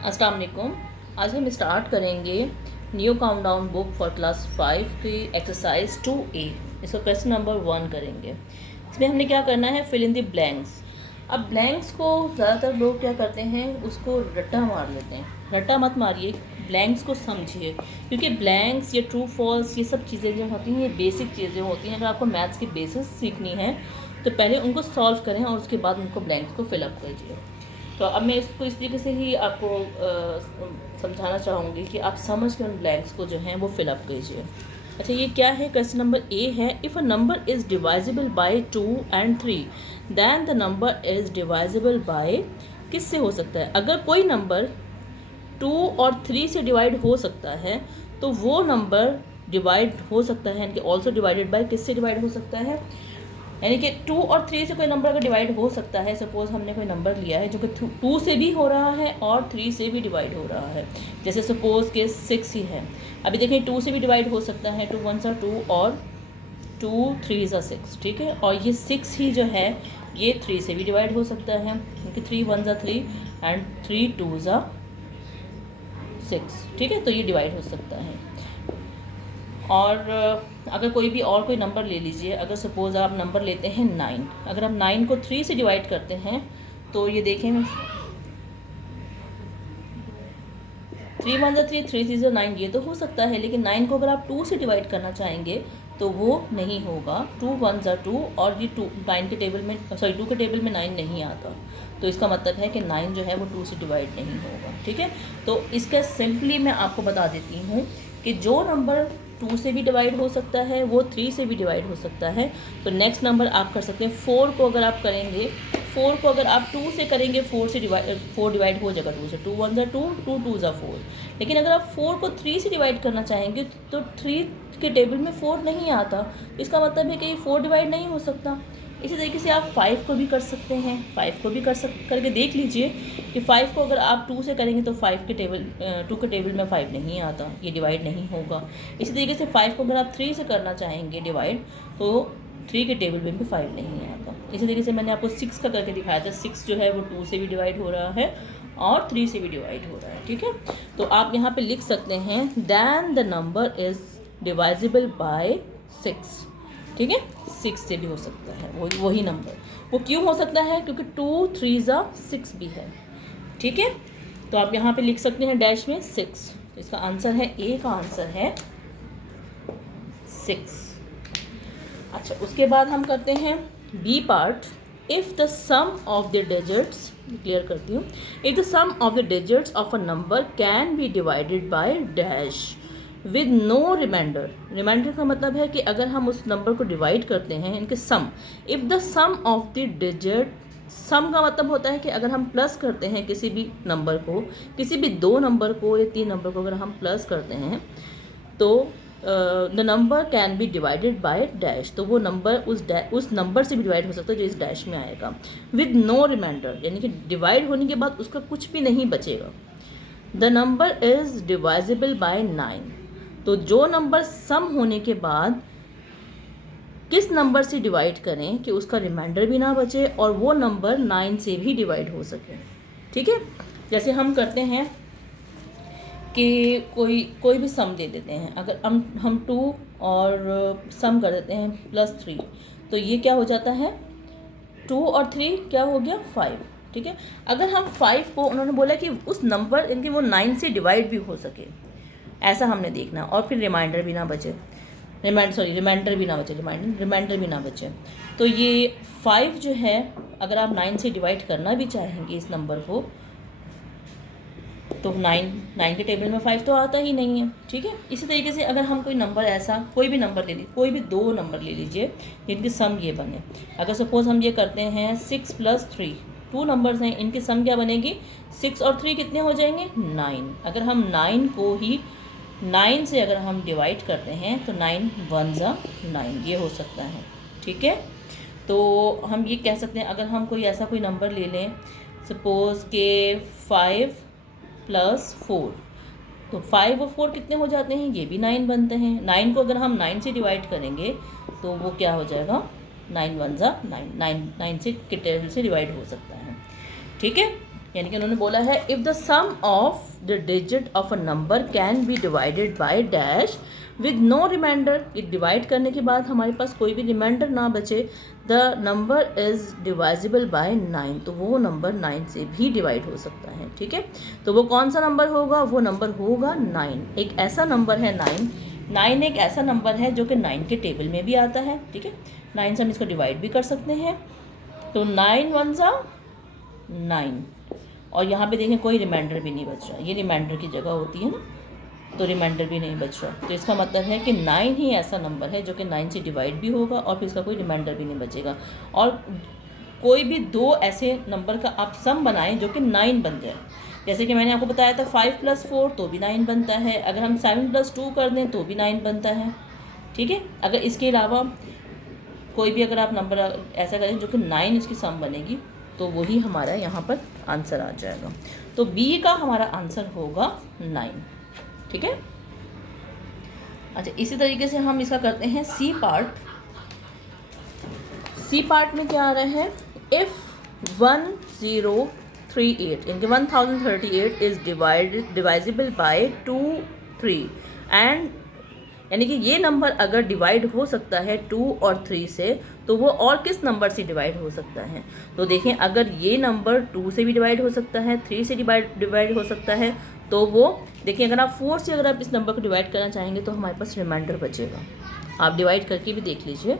अस्सलाम वालेकुम। आज हम स्टार्ट करेंगे new countdown book for class 5 की एक्सरसाइज 2A। इसको क्वेश्चन नंबर 1 करेंगे। इसमें हमने क्या करना है, फिल इन द ब्लैंक्स। अब ब्लैंक्स को ज़्यादातर लोग क्या करते हैं, उसको रट्टा मार लेते हैं। रट्टा मत मारिए, ब्लैंक्स को समझिए, क्योंकि ब्लैंक्स ये ट्रू फॉल्स ये सब चीज़ें जो होती हैं ये बेसिक चीज़ें होती हैं। अगर आपको मैथ्स की बेसिस सीखनी है तो पहले उनको सॉल्व करें और उसके बाद उनको ब्लैंक्स को फिलअप कीजिए। तो अब मैं इसको इस तरीके से ही आपको समझाना चाहूँगी कि आप समझ कर उन ब्लैंक्स को जो हैं वो फिलअप कीजिए। अच्छा, ये क्या है, क्वेश्चन नंबर ए है। If a number is divisible by 2 and 3 then the number is divisible by, किससे हो सकता है? अगर कोई नंबर 2 और 3 से डिवाइड हो सकता है तो वो नंबर डिवाइड हो सकता है, यानी कि ऑल्सो डिवाइडेड बाय किससे डिवाइड हो सकता है, यानी कि 2 और 3 से कोई नंबर अगर डिवाइड हो सकता है। सपोज़ हमने कोई नंबर लिया है जो कि 2 से भी हो रहा है और 3 से भी डिवाइड हो रहा है। जैसे सपोज़ के 6 ही है। अभी देखें 2 से भी डिवाइड हो सकता है, 2 1 2 और 2 3 6, ठीक है। और ये 6 ही जो है ये 3 से भी डिवाइड हो सकता है, क्योंकि 3 1 3 एंड 3 2 6, ठीक है। तो ये डिवाइड हो सकता है। और अगर कोई भी और कोई नंबर ले लीजिए। अगर सपोज़ आप नंबर लेते हैं 9, अगर आप 9 को 3 से डिवाइड करते हैं तो ये देखें 3 1 3 3 3 9, ये तो हो सकता है। लेकिन 9 को अगर आप 2 से डिवाइड करना चाहेंगे तो वो नहीं होगा। 2 1 2 और ये 2 9 के टेबल में, सॉरी 2 के टेबल में 9 नहीं आता। तो इसका मतलब है कि 9 जो है वो 2 से डिवाइड नहीं होगा, ठीक है। तो इसका सिंपली मैं आपको बता देती हूँ कि जो नंबर 2 से भी डिवाइड हो सकता है वो 3 से भी डिवाइड हो सकता है। तो नेक्स्ट नंबर आप कर सकते हैं 4 को। अगर आप करेंगे 4 को, अगर आप 2 से करेंगे 4 से डिवाइड, 4 डिवाइड हो जाएगा 2 से। 2 1 2 2 2 4। लेकिन अगर आप 4 को 3 से डिवाइड करना चाहेंगे तो 3 के टेबल में 4 नहीं आता। इसका मतलब है कि 4 डिवाइड नहीं हो सकता। इसी तरीके से आप 5 को भी कर सकते हैं। 5 को भी करके देख लीजिए कि 5 को अगर आप 2 से करेंगे तो 5 के टेबल 2 के टेबल में 5 नहीं आता, ये डिवाइड नहीं होगा। इसी तरीके से 5 को अगर आप 3 से करना चाहेंगे डिवाइड तो 3 के टेबल में भी 5 नहीं आता। इसी तरीके से मैंने आपको 6 का करके दिखाया था। 6 जो है वो 2 से भी डिवाइड हो रहा है और 3 से भी डिवाइड हो रहा है, ठीक है। तो आप यहाँ पे लिख सकते हैं then the number is divisible by 6, ठीक है। 6 से भी हो सकता है वही नंबर। वो क्यों हो सकता है? क्योंकि 2 3 6 भी है, ठीक है। तो आप यहाँ पे लिख सकते हैं डैश में 6। तो इसका आंसर है, ए का आंसर है 6। अच्छा, उसके बाद हम करते हैं B part. If the sum of the digits, clear करती हूँ। If the sum of the digits of a number can be divided by dash with no reminder. Reminder का मतलब है कि अगर हम उस नंबर को डिवाइड करते हैं, इनके sum. If the sum of the digit, sum का मतलब होता है कि अगर हम प्लस करते हैं किसी भी नंबर को, किसी भी 2 नंबर को या 3 नंबर को अगर हम प्लस करते हैं तो the number can be divided by dash. तो वो नंबर उस नंबर से भी डिवाइड हो सकता है जो इस डैश में आएगा। विद नो रिमाइंडर, यानी कि डिवाइड होने के बाद उसका कुछ भी नहीं बचेगा। The number is divisible by 9। तो जो नंबर सम होने के बाद किस नंबर से डिवाइड करें कि उसका रिमाइंडर भी ना बचे और वो नंबर 9 से भी डिवाइड हो सके, ठीक है। जैसे हम करते हैं कि कोई भी सम दे देते हैं। अगर हम 2 और सम कर देते हैं +3, तो ये क्या हो जाता है, 2 और 3 क्या हो गया, 5, ठीक है। अगर हम 5 को, उन्होंने बोला कि उस नंबर इनके वो 9 से डिवाइड भी हो सके, ऐसा हमने देखना। और फिर रिमाइंडर भी ना बचे, रिमाइंडर भी ना बचे। तो ये 5 जो है अगर आप 9 से डिवाइड करना भी चाहेंगे इस नंबर को तो 9 के टेबल में 5 तो आता ही नहीं है, ठीक है। इसी तरीके से अगर हम कोई नंबर ऐसा, कोई भी नंबर ले लीजिए, कोई भी 2 नंबर ले लीजिए जिनकी सम ये बने। अगर सपोज़ हम ये करते हैं 6 + 3, 2 नंबर्स हैं, इनकी सम क्या बनेगी, 6 और 3 कितने हो जाएंगे, 9। अगर हम 9 को ही 9 से अगर हम डिवाइड करते हैं तो 9 1 9, ये हो सकता है, ठीक है। तो हम ये कह सकते हैं, अगर हम कोई नंबर ले लें, सपोज़ के 5 + 4, तो 5 और 4 कितने हो जाते हैं, ये भी 9 बनते हैं। 9 को अगर हम 9 से डिवाइड करेंगे तो वो क्या हो जाएगा, 9 1 9, 9 से के टेबल से डिवाइड हो सकता है, ठीक है। यानी कि उन्होंने बोला है if the sum of the digit of a number can be divided by dash with no reminder, ये डिवाइड करने के बाद हमारे पास कोई भी रिमाइंडर ना बचे, the number is divisible by 9, तो वो नंबर 9 से भी डिवाइड हो सकता है। ठीक है, तो वो कौन सा नंबर होगा? वो नंबर होगा 9। एक ऐसा नंबर है 9 एक ऐसा नंबर है जो कि 9 के टेबल में भी आता है। ठीक है, 9 से हम इसको डिवाइड भी कर सकते हैं। तो 9 1 ज़ा 9, और यहाँ पे देखें कोई रिमाइंडर भी नहीं बच रहा, ये रिमाइंडर की जगह होती है ना, तो रिमाइंडर भी नहीं बच रहा। तो इसका मतलब है कि 9 ही ऐसा नंबर है जो कि 9 से डिवाइड भी होगा और फिर इसका कोई रिमाइंडर भी नहीं बचेगा। और कोई भी दो ऐसे नंबर का आप सम बनाएं जो कि 9 बन जाए। जैसे कि मैंने आपको बताया था 5 + 4 तो भी 9 बनता है, अगर हम 7 + 2 कर दें तो भी 9 बनता है। ठीक है, अगर इसके अलावा कोई भी अगर आप नंबर ऐसा करें जो कि 9 इसकी सम बनेगी तो वही हमारा यहाँ पर आंसर आ जाएगा। तो बी का हमारा आंसर होगा 9। ठीक है, अच्छा इसी तरीके से हम इसका करते हैं सी पार्ट। सी पार्ट में क्या आ रहा है? इफ़ 1038 इनके 1038 इज़ डिवाइजिबल बाय 2 3 एंड, यानी कि ये नंबर अगर डिवाइड हो सकता है 2 और 3 से, तो वो और किस नंबर से डिवाइड हो सकता है? तो देखें, अगर ये नंबर 2 से भी डिवाइड हो सकता है, 3 से डिवाइड हो सकता है, तो वो देखिए अगर आप 4 से अगर आप इस नंबर को डिवाइड करना चाहेंगे तो हमारे पास रिमाइंडर बचेगा। आप डिवाइड करके भी देख लीजिए।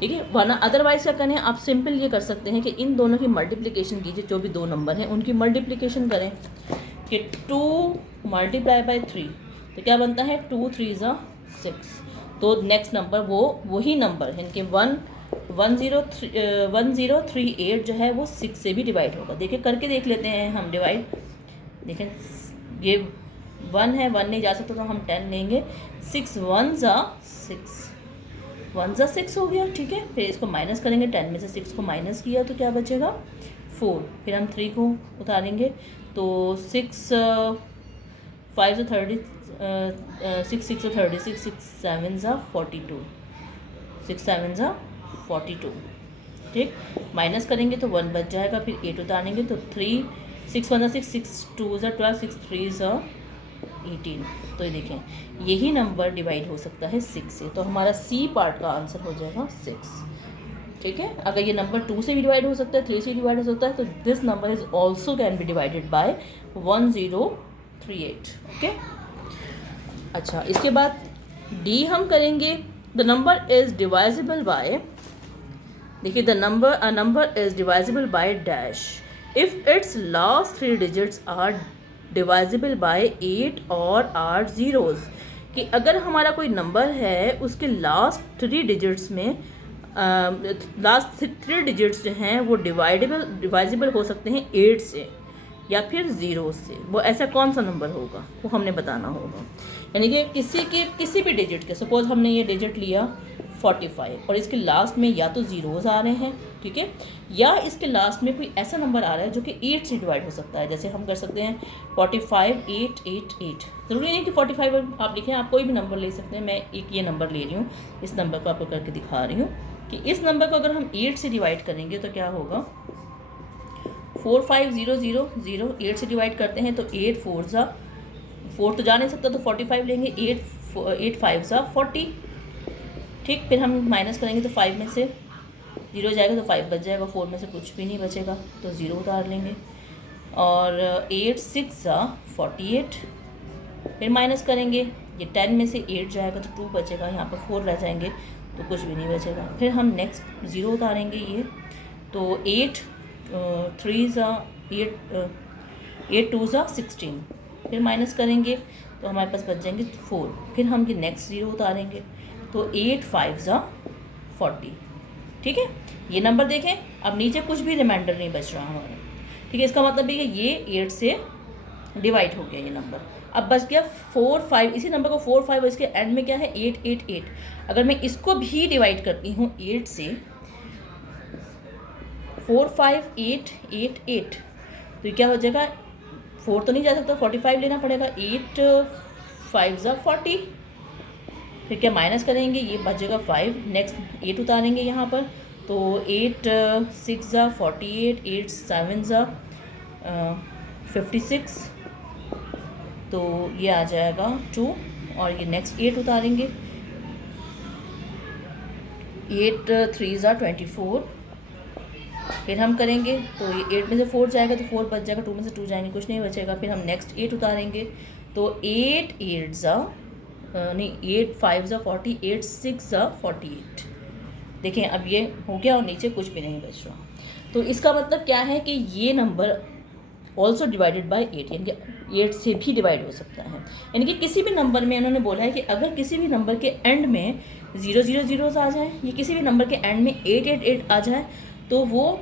ठीक है, वरना अदरवाइज क्या करें, आप सिंपल ये कर सकते हैं कि इन दोनों की मल्टीप्लिकेशन कीजिए, जो भी दो नंबर हैं उनकी मल्टीप्लिकेशन करें कि 2 × 3, तो क्या बनता है 2 3 ज़ा 6। तो नेक्स्ट नंबर वही नंबर है इनके 1038 जो है वो 6 से भी डिवाइड होगा। देखिए करके देख लेते हैं हम डिवाइड। देखें ये 1 है, 1 नहीं जा सकता तो हम 10 लेंगे। 6 1 ज़ा 6, 1 ज़ा 6 हो गया। ठीक है, फिर इसको माइनस करेंगे, 10 में से 6 को माइनस किया तो क्या बचेगा 4। फिर हम 3 को उतारेंगे तो 6 5 ज़ा 30, 6 6 ज़ा 36, 6 7 ज़ा 42, 6 7 ज़ा 42। ठीक, माइनस करेंगे तो 1 बच जाएगा, फिर 8 उतारेंगे तो 3 6 1 ज़ा 6, 6 2 ज़ा 12, 6 3 ज़ा 18। तो ये देखें यही नंबर डिवाइड हो सकता है 6 से, तो हमारा सी पार्ट का आंसर हो जाएगा 6। ठीक है, अगर ये नंबर 2 से भी डिवाइड हो सकता है, 3 से डिवाइड हो सकता है, तो this number is also can be divided by 1038। Okay, अच्छा इसके बाद डी हम करेंगे। The number is divisible by, देखिए a number is divisible by dash if its last 3 digits are divisible by 8 और आर ज़ीरोज़, कि अगर हमारा कोई नंबर है उसके लास्ट 3 डिजिट्स में लास्ट 3 डिजिट्स जो हैं वो डिवाइजिबल हो सकते हैं 8 से या फिर 0 से। वो ऐसा कौन सा नंबर होगा वो हमने बताना होगा। यानी कि किसी भी डिजिट के, सपोज हमने ये डिजिट लिया 45 और इसके लास्ट में या तो ज़ीरोज़ आ रहे हैं, ठीक है, या इसके लास्ट में कोई ऐसा नंबर आ रहा है जो कि 8 से डिवाइड हो सकता है। जैसे हम कर सकते हैं 45 8 8 8। ज़रूरी नहीं कि 45 आप लिखें, आप कोई भी नंबर ले सकते हैं। मैं एक ये नंबर ले रही हूँ, इस नंबर को आपको करके दिखा रही हूँ कि इस नंबर को अगर हम 8 से डिवाइड करेंगे तो क्या होगा 4 5 0 0 0। 8 से डिवाइड करते हैं तो 8 4 ज़ा 4 तो जा नहीं सकता तो 45 लेंगे, 8 5 ज़ा 40। ठीक, फिर हम माइनस करेंगे तो 5 में से 0 जाएगा तो 5 बच जाएगा, 4 में से कुछ भी नहीं बचेगा तो 0 उतार लेंगे। और 8 6 ज़ा 48, फिर माइनस करेंगे, ये 10 में से 8 जाएगा तो 2 बचेगा, यहाँ पर 4 रह जाएंगे तो कुछ भी नहीं बचेगा। फिर हम नेक्स्ट 0 उतारेंगे, ये तो 8 3 ज़ा 8 2 ज़ा 16, फिर माइनस करेंगे तो हमारे पास बच जाएंगे 4। फिर हम ये नेक्स्ट 0 उतारेंगे तो 8 5 ज़ा 40। ठीक है, ये नंबर देखें, अब नीचे कुछ भी रिमाइंडर नहीं बच रहा हमारा। ठीक है, इसका मतलब है ये 8 से डिवाइड हो गया ये नंबर। अब बच गया 4 5, इसी नंबर को 4 5 और इसके एंड में क्या है 8 8 8। अगर मैं इसको भी डिवाइड करती हूँ 8 से, 4 5 8 8 8, तो ये क्या हो जाएगा 4 तो नहीं जा सकता, 45 लेना पड़ेगा, 8 5 ज़ा 40। फिर क्या माइनस करेंगे, ये बचेगा 5, नेक्स्ट 8 उतारेंगे यहाँ पर तो 8 6 ज़ा 48, 8 7 ज़ा 56, तो ये आ जाएगा 2 और ये नेक्स्ट 8 उतारेंगे, 8 3 24, फिर हम करेंगे तो ये 8 में से 4 जाएगा तो 4 बच जाएगा, 2 में से 2 जाएंगे, कुछ नहीं बचेगा। फिर हम नेक्स्ट 8 उतारेंगे तो 8 8 नहीं 8 5 40, 8 6 48। देखें अब ये हो गया और नीचे कुछ भी नहीं बच रहा। तो इसका मतलब क्या है कि ये नंबर ऑल्सो डिवाइडेड बाय 8, यानी कि 8 से भी डिवाइड हो सकता है। यानी कि किसी भी नंबर में उन्होंने बोला है कि अगर किसी भी नंबर के एंड में 0 0 0 आ जाए या किसी भी नंबर के एंड में 8 8 8 आ जाए तो वो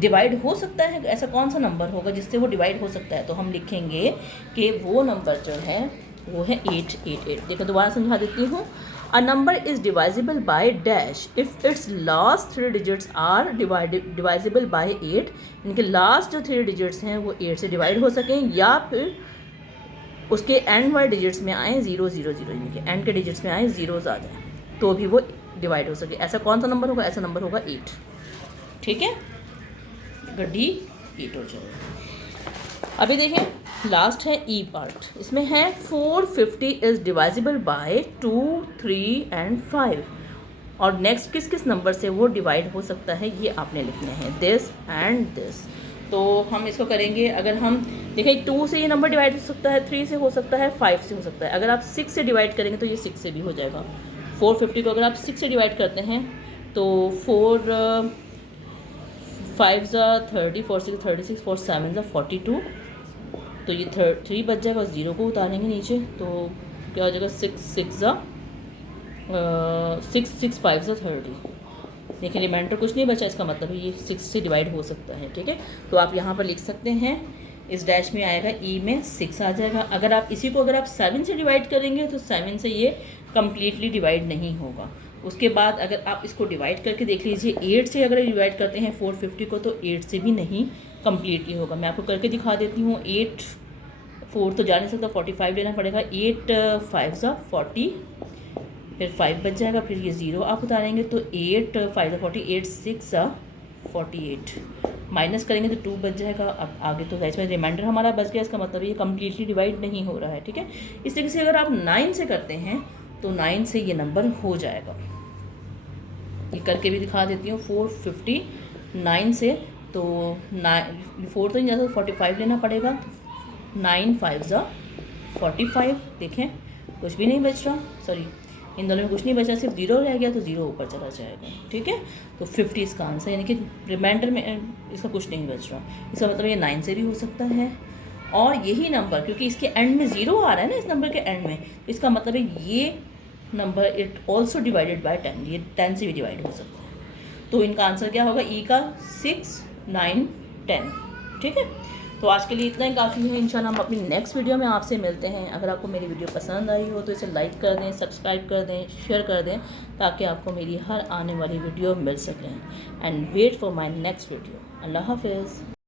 डिवाइड हो सकता है। ऐसा कौन सा नंबर होगा जिससे वो डिवाइड हो सकता है? तो हम लिखेंगे कि वो नंबर जो है वो है 8 8 8। देखो दोबारा समझा देती हूँ। A number is divisible by dash if its last 3 digits are divisible by 8, यानी कि लास्ट जो 3 डिजिट्स हैं वो 8 से डिवाइड हो सकें या फिर उसके एंड वाले डिजिट्स में आए 0 0 0, यानी कि एंड के डिजिट्स में आए ज़ीरोज़ आ जाए तो भी वो डिवाइड हो सके। ऐसा कौन सा नंबर होगा? ऐसा नंबर होगा 8। ठीक है, गड्डी 8 हो जाएगा। अभी देखें लास्ट है ई पार्ट। इसमें है 450 इज़ डिवाइजिबल बाय 2 3 एंड 5, और नेक्स्ट किस किस नंबर से वो डिवाइड हो सकता है ये आपने लिखना है, दिस एंड दिस। तो हम इसको करेंगे, अगर हम देखें 2 से ये नंबर डिवाइड हो सकता है, 3 से हो सकता है, 5 से हो सकता है। अगर आप 6 से डिवाइड करेंगे तो ये 6 से भी हो जाएगा। 450 को अगर आप 6 से डिवाइड करते हैं तो 4 5 30, 4 6 36, 4 7 42, तो ये 3 बच जाएगा और 0 को उतारेंगे नीचे तो क्या हो जाएगा 6 6 5 30। देखिए रिमाइंडर कुछ नहीं बचा, इसका मतलब है ये 6 से डिवाइड हो सकता है। ठीक है, तो आप यहाँ पर लिख सकते हैं, इस डैश में आएगा ई में 6 आ जाएगा। अगर आप इसी को अगर आप 7 से डिवाइड करेंगे तो 7 से ये कम्प्लीटली डिवाइड नहीं होगा। उसके बाद अगर आप इसको डिवाइड करके देख लीजिए, 8 से अगर डिवाइड करते हैं 450 को तो 8 से भी नहीं कम्प्लीटली होगा। मैं आपको करके दिखा देती हूँ। 8 4 तो जा नहीं सकता, 45 लेना पड़ेगा। 8 5 40, फिर 5 बच जाएगा, फिर ये 0 आप उतारेंगे तो 8 5 40, 8 6 48, माइनस करेंगे तो 2 बच जाएगा। अब आगे तो इसमें रिमाइंडर हमारा बच गया, इसका मतलब ये कम्प्लीटली डिवाइड नहीं हो रहा है। ठीक है, इस तरीके से अगर आप 9 से करते हैं तो 9 से ये नंबर हो जाएगा। ये करके भी दिखा देती हूँ। 459 से तो 4 तो नहीं जाता, 45 लेना पड़ेगा। 9 5 45, देखें कुछ भी नहीं बच रहा, सॉरी इन दोनों में कुछ नहीं बचा, सिर्फ 0 रह गया तो 0 ऊपर चला जाएगा। ठीक है, तो 50 इसका आंसर, यानी कि रिमाइंडर में इसका कुछ नहीं बच रहा। इसका मतलब ये 9 से भी हो सकता है, और यही नंबर क्योंकि इसके एंड में 0 आ रहा है ना, इस नंबर के एंड में, इसका मतलब है ये number it also divided by 10, ये 10 से भी डिवाइड हो सकता है। तो इनका आंसर क्या होगा? ई का 6 9 10। ठीक है, तो आज के लिए इतना ही काफ़ी है। इंशाल्लाह हम अपनी नेक्स्ट वीडियो में आपसे मिलते हैं। अगर आपको मेरी वीडियो पसंद आई हो तो इसे लाइक कर दें, सब्सक्राइब कर दें, शेयर कर दें, ताकि आपको मेरी हर आने वाली वीडियो मिल सकें। And wait for my next video. अल्लाह हाफिज़।